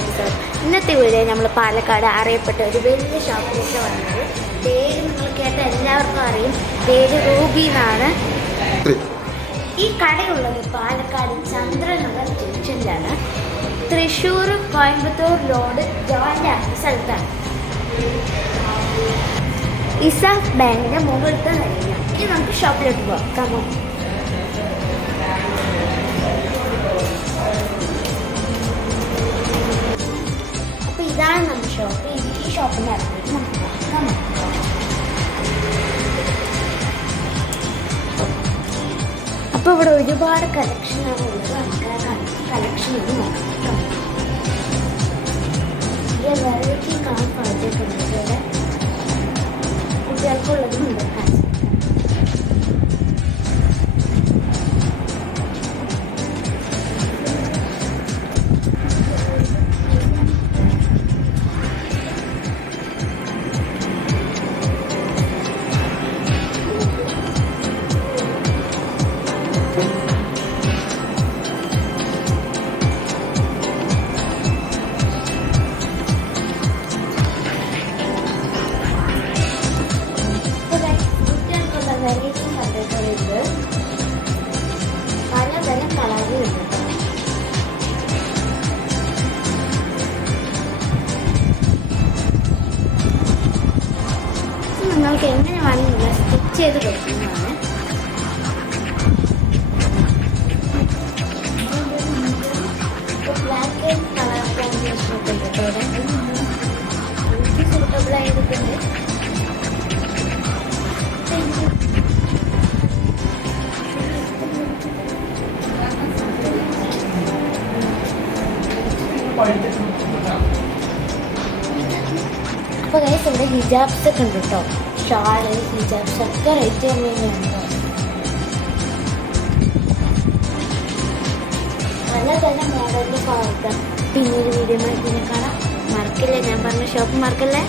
Episode. ഇന്നത്തെ video നമ്മൾ പാലക്കാട് അറിയപ്പെട്ട ഒരു വലിയ ഷോപ്പിലേക്ക് വന്നത്. പേര് നിങ്ങൾ കേട്ട എല്ലാവർക്കും അറിയും, പേര് റൂബി എന്നാണ്. ഈ കടയുള്ളത് പാലക്കാട് ചന്ദ്രനഗർ ജംഗ്ഷനിലാണ്. തൃശ്ശൂർ കോയമ്പത്തൂർ റോഡ് ജോയിൻ്റ് ആകുന്ന സ്ഥലത്താണ്. ഇസാഫ് ബാങ്കിൻ്റെ മുകളിലത്തെ നിലയിലാണ്. ഇനി നമുക്ക് ഷോപ്പിലോട്ട് പോകാം. കമോ. അപ്പോൾ ഇതാണ് നമ്മുടെ ഷോപ്പ്. ഈ ഷോപ്പിൻ്റെ അടുത്തേക്ക് നമുക്ക് പോകാം. കമോ. അപ്പോൾ ഇവിടെ ഒരുപാട് കളക്ഷനാണ് ഉള്ളത്. നമുക്ക് കളക്ഷൻ ഒന്ന് നോക്കാം. വെറൈറ്റി കാണാൻ സാധിച്ചിട്ടുണ്ട്. ഇവിടെ കുട്ടികൾക്കുള്ളതുമുണ്ട്. വെറൈറ്റി കണ്ടിട്ടുണ്ട്. പലതരം കളറുകളുണ്ട്. നിങ്ങൾക്ക് എങ്ങനെ വേണമെങ്കിൽ സ്റ്റിച്ച് ചെയ്ത് കൊടുക്കുന്നതാണ്. ബ്ലാക്ക് ആൻഡ് കളർ കോമ്പിനേഷൻ ഒക്കെ ഉണ്ട് കേട്ടോ. എനിക്ക് സൂട്ടബിൾ ആയിരിക്കുന്നത്. അപ്പോൾ ഗൈസ് ഇവിടെ ഹിജാബ്സ് ഒക്കെ ഉണ്ട് കേട്ടോ. ഷാള്, ഹിജാബ്സ് ഒക്കെ റേറ്റ് കമ്മിയുണ്ട്. പലതരം മോഡലിൽ പാർക്കാം. പിന്നീട് വീഡിയോ ഇതിനെ കാണാം. മറക്കില്ലേ, ഞാൻ പറഞ്ഞ ഷോപ്പ് മറക്കല്ലേ.